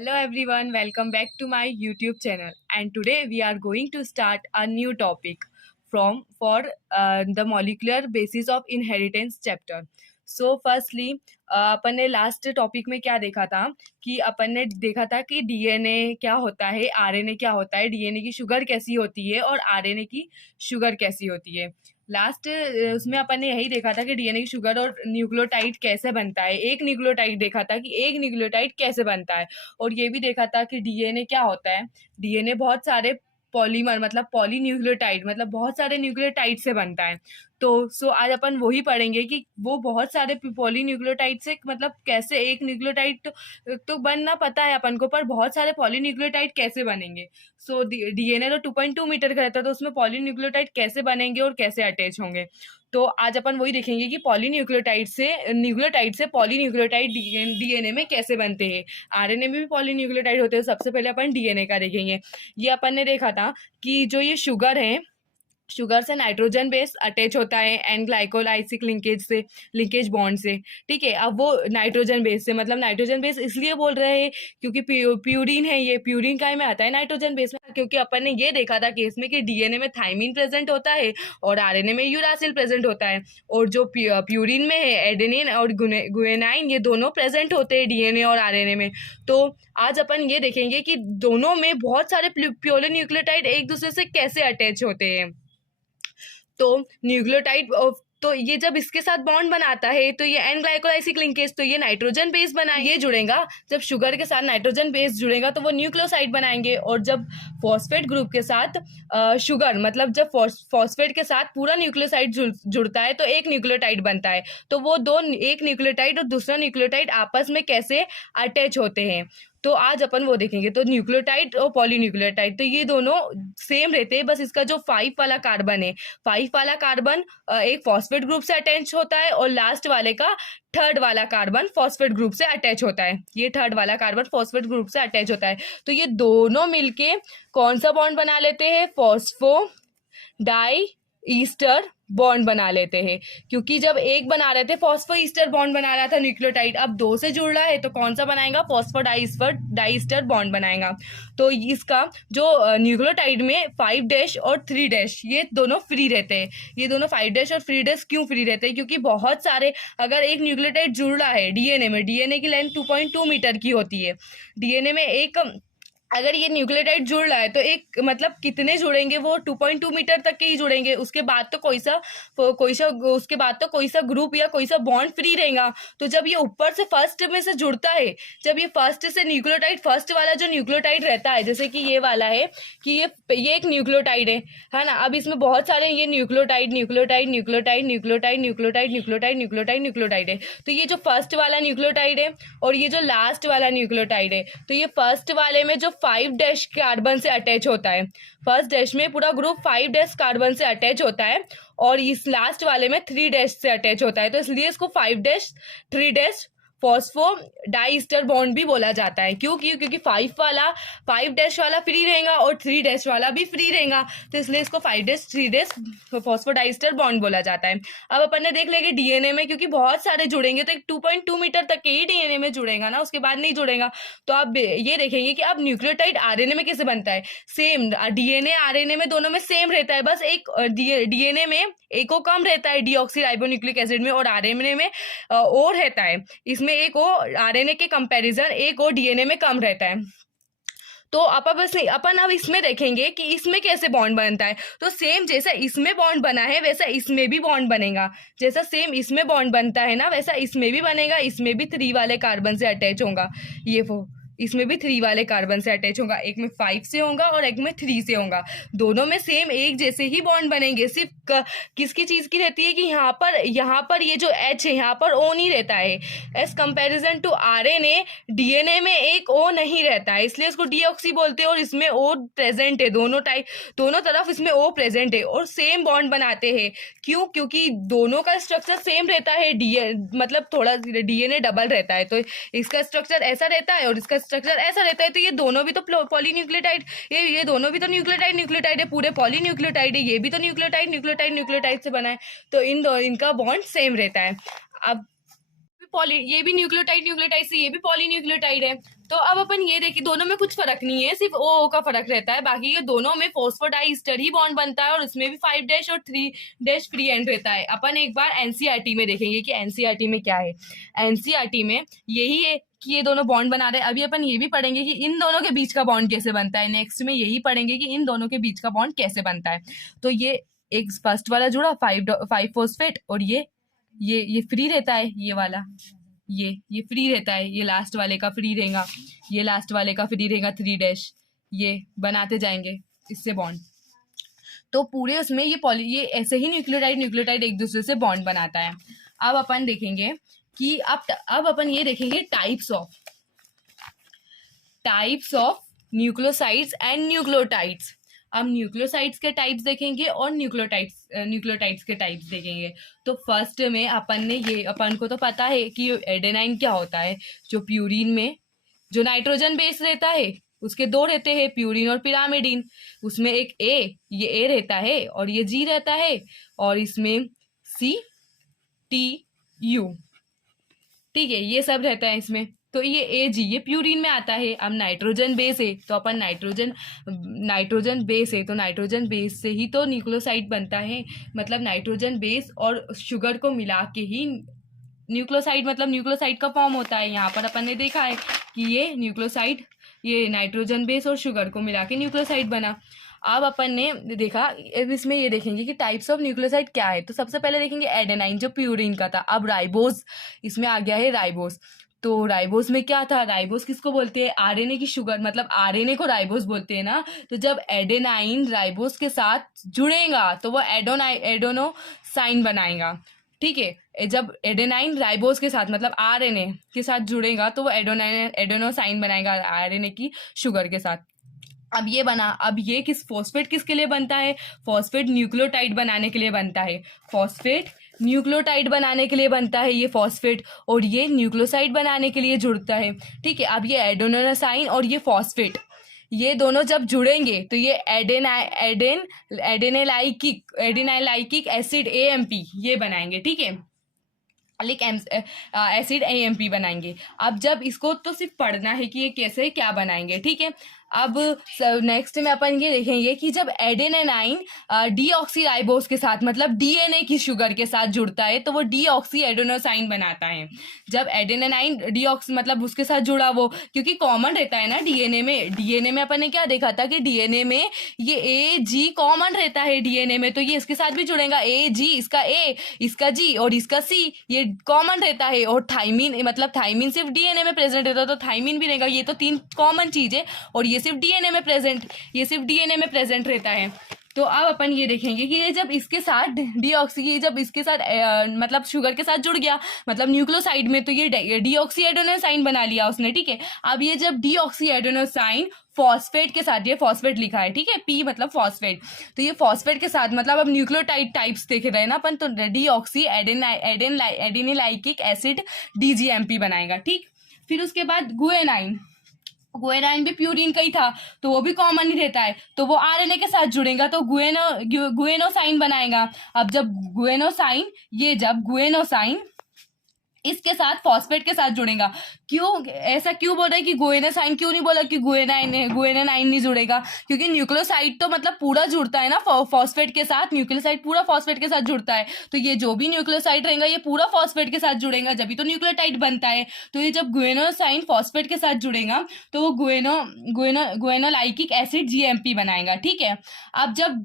Hello everyone, welcome back to my YouTube channel. And today we are going to start a new topic from for the molecular basis of inheritance chapter. So firstly, अपन ने last topic में क्या देखा था कि अपन ने देखा था कि डीएनए क्या होता है, आरएनए क्या होता है, डीएनए की शुगर कैसी होती है और आरएनए की शुगर कैसी होती है। लास्ट उसमें अपन ने यही देखा था कि डीएनए की शुगर और न्यूक्लियोटाइड कैसे बनता है। एक न्यूक्लियोटाइड देखा था कि एक न्यूक्लियोटाइड कैसे बनता है, और ये भी देखा था कि डीएनए क्या होता है। डीएनए बहुत सारे पॉलीमर मतलब पॉलीन्यूक्लियोटाइड मतलब बहुत सारे न्यूक्लियोटाइड से बनता है। तो आज अपन वही पढ़ेंगे कि वो बहुत सारे पॉलीन्यूक्लियोटाइड से मतलब कैसे एक न्यूक्लियोटाइड तो बनना पता है अपन को, पर बहुत सारे पॉलीन्यूक्लियोटाइड कैसे बनेंगे। डीएनए तो 2.2 मीटर का रहता है, तो उसमें पॉलीन्यूक्लियोटाइड कैसे बनेंगे और कैसे अटैच होंगे। तो आज अपन वही देखेंगे कि न्यूक्लियोटाइड से पॉलीन्यूक्लियोटाइड डीएनए में कैसे बनते हैं। आरएनए में भी पॉलीन्यूक्लियोटाइड होते हैं। सबसे पहले अपन डीएनए का देखेंगे। ये अपन ने देखा था कि जो ये शुगर है, शुगर से नाइट्रोजन बेस अटैच होता है एंड ग्लाइकोलाइसिक लिंकेज बॉन्ड से। ठीक है, अब वो नाइट्रोजन बेस से मतलब नाइट्रोजन बेस इसलिए बोल रहे हैं क्योंकि प्यूरिन है, ये प्यूरिन काय में आता है नाइट्रोजन बेस में, क्योंकि अपन ने ये देखा था केस में कि डीएनए में थाइमिन प्रेजेंट होता है और आरएनए में यूरासिल प्रेजेंट होता है, और जो प्यूरिन में है एडेनिन और गुएनाइन ये दोनों प्रेजेंट होते हैं डीएनए और आरएनए में। तो आज अपन ये देखेंगे कि दोनों में बहुत सारे पॉलीन्यूक्लियोटाइड एक दूसरे से कैसे अटैच होते हैं। तो न्यूक्लियोटाइड तो ये जब इसके साथ बॉन्ड बनाता है तो ये एन ग्लाइकोलाइसिक लिंकेज, तो ये नाइट्रोजन बेस बना, ये जुड़ेगा। जब शुगर के साथ नाइट्रोजन बेस जुड़ेगा तो वो न्यूक्लियोसाइड बनाएंगे, और जब फॉस्फेट ग्रुप के साथ शुगर मतलब जब फॉस्फेट के साथ पूरा न्यूक्लियोसाइड जुड़ता है तो एक न्यूक्लियोटाइड बनता है। तो वो एक न्यूक्लियोटाइड और दूसरा न्यूक्लियोटाइड आपस में कैसे अटैच होते हैं, तो आज अपन वो देखेंगे। तो न्यूक्लियोटाइड और पॉलीन्यूक्लियोटाइड तो ये दोनों सेम रहते हैं, बस इसका जो 5 वाला कार्बन है, 5 वाला कार्बन एक फॉस्फेट ग्रुप से अटैच होता है, और लास्ट वाले का थर्ड वाला कार्बन फॉस्फेट ग्रुप से अटैच होता है। ये थर्ड वाला कार्बन फॉस्फेट ग्रुप से अटैच होता है। तो ये दोनों मिलके कौन सा बॉन्ड बना लेते हैं? फॉस्फो डाई ईस्टर बॉन्ड बना लेते हैं। क्योंकि जब एक बना रहे थे फॉस्फो ईस्टर बॉन्ड बना रहा था न्यूक्लियोटाइड, अब 2 से जुड़ रहा है तो कौन सा बनाएगा? फॉस्फो डाई ईस्टर बॉन्ड बनाएगा। तो इसका जो न्यूक्लियोटाइड में 5 डैश और 3 डैश ये दोनों फ्री रहते हैं। ये दोनों 5 डैश और 3 डैश क्यों फ्री रहते हैं? क्योंकि बहुत सारे अगर एक न्यूक्लियोटाइड जुड़ रहा है डीएनए में, डीएनए की लेंथ 2.2 मीटर की होती है। डीएनए में एक अगर ये न्यूक्लियोटाइड जुड़ रहा है तो एक मतलब कितने जुड़ेंगे? वो 2.2 मीटर तक के ही जुड़ेंगे। उसके बाद तो कोई सा ग्रुप या कोई सा बॉन्ड फ्री रहेगा। तो जब ये ऊपर से फर्स्ट में से जुड़ता है, जब ये फर्स्ट से न्यूक्लियोटाइड फर्स्ट वाला जो न्यूक्लियोटाइड रहता है, जैसे कि ये वाला है कि ये एक न्यूक्लियोटाइड है ना। अब इसमें बहुत सारे ये न्यूक्लियोटाइड है। तो ये जो फर्स्ट वाला न्यूक्लियोटाइड है और ये जो लास्ट वाला न्यूक्लियोटाइड है, तो ये फर्स्ट वाले में जो 5 डैश कार्बन से अटैच होता है, फर्स्ट डैश में पूरा ग्रुप 5 डैश कार्बन से अटैच होता है, और इस लास्ट वाले में 3 डैश से अटैच होता है। तो इसलिए इसको 5 डैश 3 डैश फॉस्फो डाईस्टर बॉन्ड भी बोला जाता है। क्योंकि 5 डैश वाला फ्री रहेगा और 3 डैश वाला भी फ्री रहेगा, तो इसलिए इसको 5 डैश 3 डैश फॉस्फो डाईस्टर बॉन्ड बोला जाता है। अब अपन ने देख लिया कि डीएनए में क्योंकि बहुत सारे जुड़ेंगे तो एक 2.2 मीटर तक के ही डीएनए में जुड़ेगा ना, उसके बाद नहीं जुड़ेगा। तो अब ये देखेंगे कि अब न्यूक्लियोटाइड आरएनए में कैसे बनता है। सेम डीएनए आरएनए में दोनों में सेम रहता है, बस एक डीएनए में एक कम रहता है डीऑक्सी राइबोन्यूक्लिक एसिड में, और आरएनए में और रहता है। इसमें एक ओ आरएनए के कंपैरिजन एक ओ डीएनए में कम रहता है। तो अपन अब इसमें देखेंगे कि इसमें कैसे बॉन्ड बनता है। तो सेम जैसा इसमें बॉन्ड बना है वैसा इसमें भी बॉन्ड बनेगा। जैसा सेम इसमें बॉन्ड बनता है ना वैसा इसमें भी बनेगा। इसमें भी 3 वाले कार्बन से अटैच होगा। इसमें भी 3 वाले कार्बन से अटैच होगा। एक में 5 से होगा और एक में 3 से होगा। दोनों में सेम एक जैसे ही बॉन्ड बनेंगे। सिर्फ किसकी चीज की रहती है कि यहाँ पर ये जो H है यहाँ पर O नहीं रहता है। As comparison to RNA DNA में एक O नहीं रहता है, इसलिए इसको डीऑक्सी बोलते हैं, और इसमें O प्रेजेंट है। दोनों तरफ इसमें O प्रेजेंट है और सेम बॉन्ड बनाते हैं। क्यों? क्योंकि दोनों का स्ट्रक्चर सेम रहता है। मतलब थोड़ा डीएनए डबल रहता है, तो इसका स्ट्रक्चर ऐसा रहता है और इसका स्ट्रक्चर ऐसा रहता है। तो ये दोनों भी तो पॉलीन्यूक्लियोटाइड, ये दोनों भी तो न्यूक्लियोटाइड है, पूरे पॉलीन्यूक्लियोटाइड है। ये भी तो न्यूक्लियोटाइड से बना है, तो इनका बॉन्ड सेम रहता है। अब ये भी न्यूक्लियोटाइड से ये भी पॉलीन्यूक्लियोटाइड है। तो अब अपन ये देखिए, दोनों में कुछ फर्क नहीं है, सिर्फ ओ का फर्क रहता है, बाकी ये दोनों में फॉस्फोडाइस्टर ही बॉन्ड बनता है और उसमें भी 5 डैश और 3 डैश फ्री एंड रहता है। अपन एक बार एनसीईआरटी में देखेंगे कि एनसीईआरटी में क्या है। एनसीईआरटी में यही है कि ये दोनों बॉन्ड बना रहे हैं। अभी अपन ये भी पढ़ेंगे कि इन दोनों के बीच का बॉन्ड कैसे बनता है, नेक्स्ट में यही पढ़ेंगे कि इन दोनों के बीच का बॉन्ड कैसे बनता है। तो ये एक फर्स्ट वाला जुड़ा 5 फॉस्फेट और ये फ्री रहता है, ये वाला ये फ्री रहता है, ये लास्ट वाले का फ्री रहेगा, ये लास्ट वाले का फ्री रहेगा 3 डैश, ये बनाते जाएंगे इससे बॉन्ड। तो पूरे उसमें ये ऐसे ही न्यूक्लियोटाइड एक दूसरे से बॉन्ड बनाता है। अब अपन देखेंगे कि अब अपन ये देखेंगे types of nucleosides and nucleotides. अब न्यूक्लियोसाइड्स के टाइप्स देखेंगे और न्यूक्लियोटाइड्स के टाइप्स देखेंगे। तो फर्स्ट में अपन को तो पता है कि एडेनाइन क्या होता है। जो प्यूरिन में जो नाइट्रोजन बेस रहता है उसके 2 रहते हैं, प्यूरिन और पिरामिडिन। उसमें एक ये ए रहता है और ये जी रहता है, और इसमें CTU, ठीक है, ये सब रहता है इसमें। तो ये AG ये प्यूरिन में आता है। अब नाइट्रोजन बेस है तो अपन नाइट्रोजन बेस है तो नाइट्रोजन बेस से ही तो न्यूक्लियोसाइड बनता है, मतलब नाइट्रोजन बेस और शुगर को मिला के ही न्यूक्लियोसाइड मतलब न्यूक्लियोसाइड का फॉर्म होता है। यहाँ पर अपन ने देखा है कि ये नाइट्रोजन बेस और शुगर को मिला के न्यूक्लियोसाइड बना। अब अपन ने देखा, अब इसमें ये देखेंगे कि टाइप्स ऑफ न्यूक्लियोसाइड क्या है। तो सबसे पहले देखेंगे एडेनाइन जो प्यूरिन का था। अब राइबोस इसमें आ गया है, राइबोस। तो राइबोस में क्या था, राइबोस किसको बोलते हैं, आरएनए की शुगर, मतलब आरएनए को राइबोस बोलते हैं ना। तो जब एडेनाइन राइबोस के साथ जुड़ेगा तो वो एडोनोसाइन बनाएगा, ठीक है। जब एडेनाइन राइबोस के साथ मतलब आरएनए के साथ जुड़ेगा तो वो एडोनोसाइन बनाएगा आरएनए की शुगर के साथ। अब ये फॉस्फेट किसके लिए बनता है, फॉस्फेट न्यूक्लियोटाइड बनाने के लिए बनता है, ये फॉस्फेट, और ये न्यूक्लियोसाइड बनाने के लिए जुड़ता है, ठीक है। अब ये एडोनोसाइन और ये फॉस्फेट ये दोनों जब जुड़ेंगे तो ये एडेनाइलाइकिक एसिड AMP ये बनाएंगे, ठीक है, एसिड AMP बनाएंगे। अब जब इसको तो सिर्फ पढ़ना है कि ये कैसे क्या बनाएंगे, ठीक है। अब नेक्स्ट में अपन ये देखेंगे कि जब एडेनाइन डीऑक्सीराइबोस के साथ मतलब DNA की शुगर के साथ जुड़ता है तो वो डीऑक्सी एडोनोसाइन बनाता है। जब एडेनाइन डीऑक्सी मतलब उसके साथ जुड़ा वो, क्योंकि कॉमन रहता है ना DNA में अपन ने क्या देखा था कि DNA में ये AG कॉमन रहता है DNA में, तो ये इसके साथ भी जुड़ेगा, AG इसका A इसका G और इसका C ये कॉमन रहता है। और थाइमिन सिर्फ DNA में प्रेजेंट रहता है तो थाइमिन भी रहेगा। ये तो 3 कॉमन चीज है और ये सिर्फ DNA में प्रेजेंट रहता है। तो अब अपन ये देखेंगे कि ये जब इसके साथ मतलब शुगर के साथ जुड़ गया मतलब न्यूक्लियोसाइड में, तो ये डीऑक्सी एडोनोसाइन बना लिया उसने, ठीक है। अब ये जब डीऑक्सी एडोनोसाइन फॉस्फेट के साथ, ये फॉस्फेट लिखा है, ठीक है, P मतलब फॉस्फेट, तो ये फॉस्फेट के साथ मतलब अब न्यूक्लियोटाइड टाइप्स देख रहे हैं ना अपन, तो डीऑक्सी एडेनिलाइकिक एसिड DGMP बनाएगा, ठीक। फिर उसके बाद गुएनाइन भी प्यूरिन का ही था तो वो भी कॉमन ही रहता है, तो वो आरएनए के साथ जुड़ेगा तो गुएनोसाइन बनाएगा। अब जब गुएनोसाइन इसके साथ फॉस्फेट के साथ जुड़ेगा, ऐसा क्यों बोल रहा है कि गुएनासाइन, क्यों नहीं बोला कि गुएनाइन नहीं जुड़ेगा, क्योंकि न्यूक्लियोसाइड तो मतलब पूरा जुड़ता है ना फॉस्फेट के साथ, न्यूक्लियोसाइड पूरा फॉस्फेट के साथ जुड़ता है, तो ये जो भी न्यूक्लियोसाइड रहेगा ये पूरा फॉस्फेट के साथ जुड़ेगा जब भी तो न्यूक्लियोटाइड बनता है। तो ये जब गुएनोसाइन फॉस्फेट के साथ जुड़ेगा तो वो गुएनोलाइकिक एसिड GMP बनाएगा, ठीक है। अब जब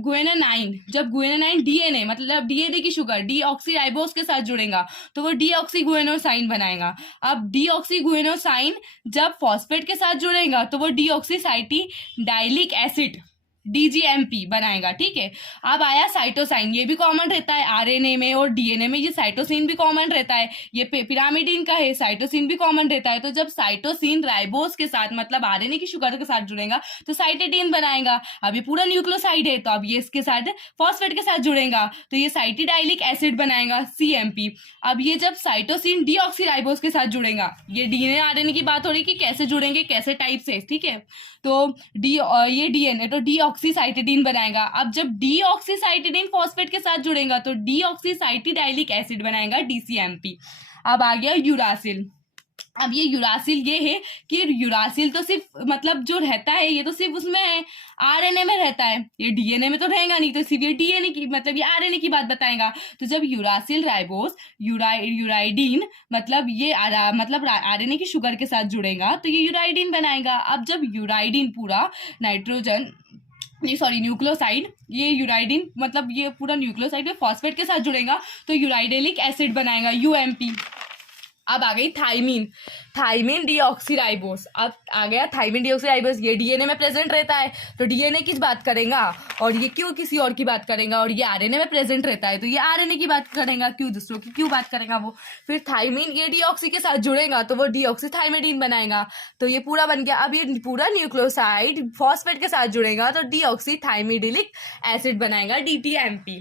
गुएनानाइन DNA मतलब DNA की शुगर डीऑक्सीराइबोस के साथ जुड़ेगा तो वो डीऑक्सीगुएनोसाइन बनाएगा। अब डीऑक्सीगुएनोसाइन जब फॉस्फेट के साथ जुड़ेगा तो वो डीऑक्सीसाइटिडाइलिक एसिड DGMP बनाएगा, ठीक है। अब आया साइटोसाइन, ये भी कॉमन रहता है आरएनए में और DNA में, ये साइटोसिन भी कॉमन रहता है, ये पिरामिडिन का है, साइटोसिन भी कॉमन रहता है। तो जब साइटोसिन राइबोस के साथ मतलब आरएनए की शुगर के साथ जुड़ेगा तो साइटेडीन बनाएगा। अब ये पूरा न्यूक्लियोसाइड है तो अब ये इसके साथ फॉस्फेट के साथ जुड़ेगा तो ये साइटिडाइलिक एसिड बनाएगा CMP। अब ये जब साइटोसिन डीऑक्सीराइबोस के साथ जुड़ेगा, ये DNA RNA की बात हो रही है कि कैसे जुड़ेंगे, कैसे टाइप से, ठीक है। तो ये DNA तो डीऑक्सीसाइटिडीन बनाएगा। अब जब डीऑक्सीसाइटिडीन फॉस्फेट के साथ जुड़ेगा तो डीऑक्सीसाइटिडाइलिक एसिड बनाएगा DCMP। अब आ गया यूरासिल। अब ये यूरासिल ये है कि यूरासिल तो सिर्फ मतलब जो रहता है ये तो सिर्फ उसमें है, आरएनए में रहता है, ये डीएनए में तो रहेगा नहीं, तो सिर्फ ये डीएनए की मतलब ये आरएनए की बात बताएगा। तो जब यूरासिल राइबोस यूराइडीन मतलब ये मतलब आरएनए की शुगर के साथ जुड़ेगा तो ये यूराइडीन बनाएगा। अब जब यूराइडीन पूरा नाइट्रोजन सॉरी न्यूक्लियोसाइड, ये यूराइडीन मतलब ये पूरा न्यूक्लियोसाइड में फॉस्फेट के साथ जुड़ेगा तो यूराइडेलिक एसिड बनाएगा, यूएमपी। अब आ गई थाइमीन, थाइमीन डीऑक्सीराइबोस। अब आ गया थाइमीन डीऑक्सीराइबोस, ये डीएनए में प्रेजेंट रहता है तो डीएनए की बात करेगा, और ये क्यों किसी और की बात करेगा, और ये आरएनए में प्रेजेंट रहता है तो ये आरएनए की बात करेगा, क्यों दूसरों की क्यों बात करेगा वो। फिर थाइमीन ये डीऑक्सी के साथ जुड़ेगा तो वो डीऑक्सीथाइमिडीन बनाएगा, तो ये पूरा बन गया। अब ये पूरा न्यूक्लियोसाइड फॉस्फेट के साथ जुड़ेगा तो डीऑक्सीथाइमिडिलिक एसिड बनाएगा, डीटीएमपी।